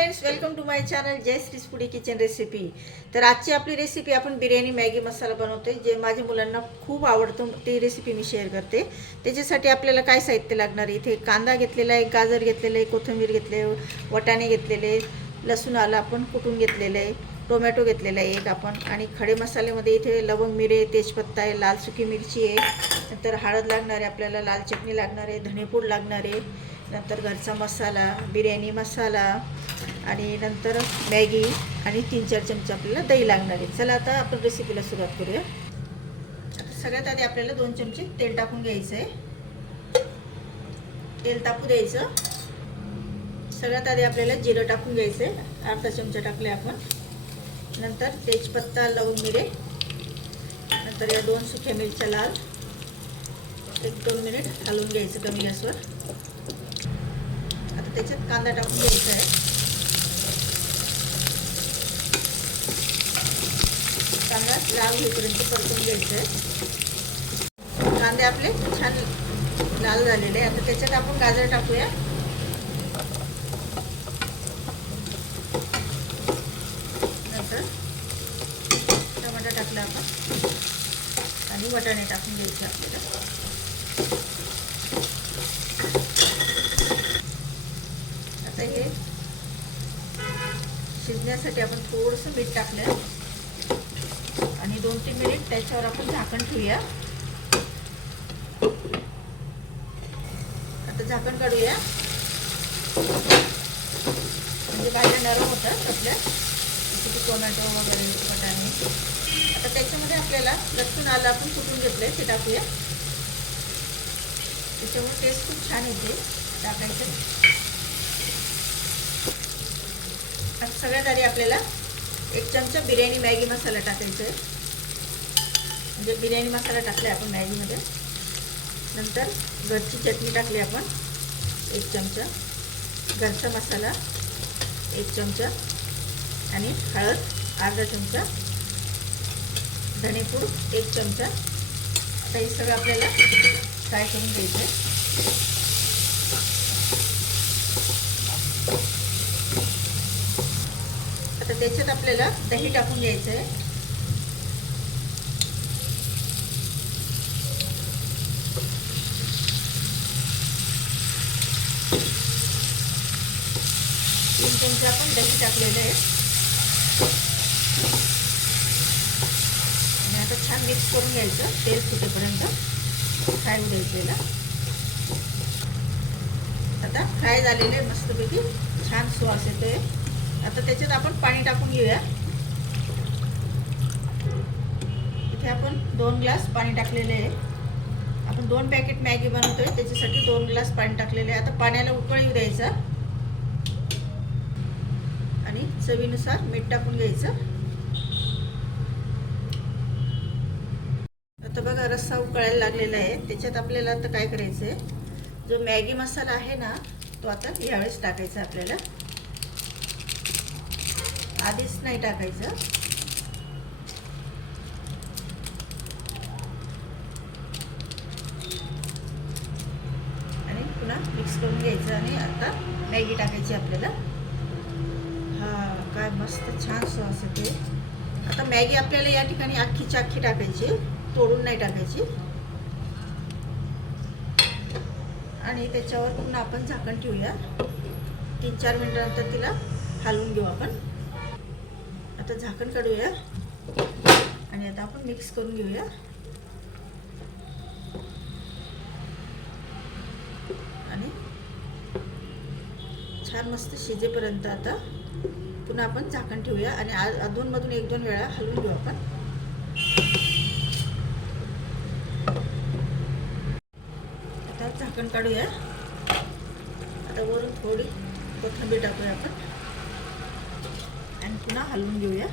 Friends welcome to my channel Jay Shri foodie kitchen recipe तर आजची आपली recipe आपण बिर्याणी मॅगी मसाला बनवते जे माझ्या मुलांना खूप आवडतं ती रेसिपी मी शेअर करते. त्याच्यासाठी आपल्याला काय साहित्य लागणार आहे? इथे कांदा घेतलेला आहे गाजर घेतलेलं आहे कोथिंबीर घेतले वटाणे घेतलेले लसूण आलं आपण कुटून घेतलेलं आहे टोमॅटो घेतलेला आहे एक आपण आणि खडे मसाल्यामध्ये इथे लवंग मिरे तेजपत्ता आहे लाल सुकी मिरची आहे. नंतर हळद लागणार आहे आपल्याला लाल चटणी लागणार आहे धणेपूड लागणार आहे. नंतर घरचा मसाला बिर्याणी मसाला आणि नंतर मॅगी आणि तीन चार चमचे आपल्याला दही लागणार आहे. चला आता आपण रेसिपीला सुरुवात करूया. आता सगळ्यात आधी आपल्याला दोन चमचे तेल टाकून घ्यायचं आहे. तेल टाकू द्यायचं. सगळ्यात आधी आपल्याला जिरं टाकून घ्यायचं आहे. अर्धा चमचा टाकले आपण. नंतर तेजपत्ता लवंग मिरे. नंतर या दोन सुक्या मिरच्या लाल. एक दोन मिनिट घालून घ्यायचं कमी गॅसवर. आता त्याच्यात कांदा टाकून घ्यायचा आहे. कांदा लाल होईपर्यंत परतून घ्यायचं आहे. कांदे आपले छान लाल झालेले आहे आता त्याच्यात आपण गाजर टाकूया. नंतर टमाटा टाकला आपण. आणि वटाणे टाकून घ्यायचे आपल्याला आता हे शिजण्यासाठी आपण थोडंसं मीठ टाकलं आणि दोन तीन मिनिट त्याच्यावर आपण झाकण ठेवूया. आता झाकण काढूया. म्हणजे भाज्या नरम होतात आपल्या टोमॅटो वगैरे बटाणे. आता त्याच्यामध्ये आपल्याला लसूण आलं आपण कुटून घेतलं ते टाकूया. त्याच्यामुळे टेस्ट खूप छान येते. टाकायचं आता सगळ्यात आधी आपल्याला एक चमचा बिर्याणी मॅगी मसाला टाकायचा आहे. म्हणजे बिर्याणी मसाला टाकला आहे आपण मॅगीमध्ये. नंतर घरची चटणी टाकली आपण. एक चमचा. घरचा मसाला एक चमचा. आणि हळद अर्धा चमचा. धणेपूड एक चमचा. आता हे सगळं आपल्याला फ्राय करून घ्यायचं आहे. त्याच्यात आपल्याला दही टाकून घ्यायचं आहे तीन चमचे आपण दही टाकलेलं आहे. आणि आता छान मिक्स करून घ्यायचं तेल सुटेपर्यंत फ्राय द्यायचं आता फ्राय झालेलं आहे मस्तपैकी छान सुवास येतोय. आता त्याच्यात आपण पाणी टाकून घेऊया. इथे आपण दोन ग्लास पाणी टाकलेले आहे. आपण दोन पॅकेट मॅगी बनवतोय त्याच्यासाठी दोन ग्लास पाणी टाकलेले आहे. आता पाण्याला उकळ येऊ द्यायचा. आणि चवीनुसार मीठ टाकून घ्यायचं. आता बघा रस्सा उकळायला लागलेला आहे. त्याच्यात आपल्याला आता काय करायचं आहे जो मॅगी मसाला आहे ना तो आता यावेळेस टाकायचा आपल्याला. आधीच नाही टाकायचं. आणि पुन्हा मिक्स करून घ्यायचं आणि आता मॅगी टाकायची आपल्याला. हा काय मस्त छान सॉस येते आता मॅगी आपल्याला या ठिकाणी अख्खीची अख्खी टाकायची तोडून नाही टाकायची. आणि त्याच्यावर पुन्हा आपण झाकण ठेवूया. तीन चार मिनटानंतर तिला हलवून घेऊ आपण. आता झाकण काढूया. आणि आता आपण मिक्स करून घेऊया. आणि छान मस्त शिजेपर्यंत आता पुन्हा आपण झाकण ठेवूया. आणि अधूनमधून एक दोन वेळा हलवून घेऊ आपण. आता झाकण काढूया. आता वरून थोडी कोथिंबीर टाकूया आपण. पुन्हा हलवून घेऊया.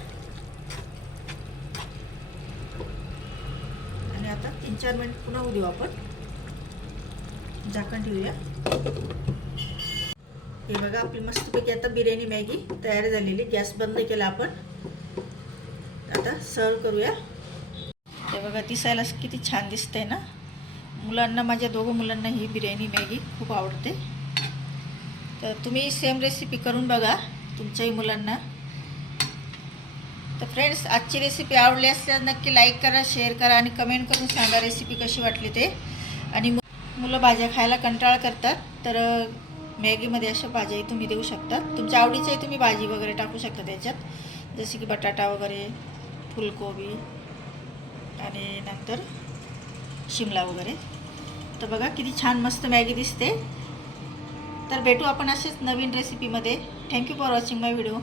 आणि आता तीन चार मिनिट पुन्हा होऊ देऊ आपण. झाकण ठेवूया. हे बघा आपली मस्तपैकी आता बिर्याणी मॅगी तयार झालेली. गॅस बंद केला आपण. आता सर्व करूया. हे बघा दिसायला किती छान दिसतंय ना. मुलांना माझ्या दोघं मुलांना ही बिर्याणी मॅगी खूप आवडते. तर तुम्ही सेम रेसिपी करून बघा तुमच्याही मुलांना. तर फ्रेंड्स आजची रेसिपी आवडली असल्यास नक्की लाईक करा शेअर करा आणि कमेंट करून सांगा रेसिपी कशी वाटली ते. आणि मुलं भाज्या खायला कंटाळ करतात तर मॅगीमध्ये अशा भाज्याही तुम्ही देऊ शकतात तुमच्या आवडीच्याही तुम्ही भाजी वगैरे टाकू शकता त्याच्यात. जसे की बटाटा वगैरे फुलकोबी आणि नंतर शिमला वगैरे. तर बघा किती छान मस्त मॅगी दिसते. तर भेटू आपण असेच नवीन रेसिपीमध्ये thank you for watching my video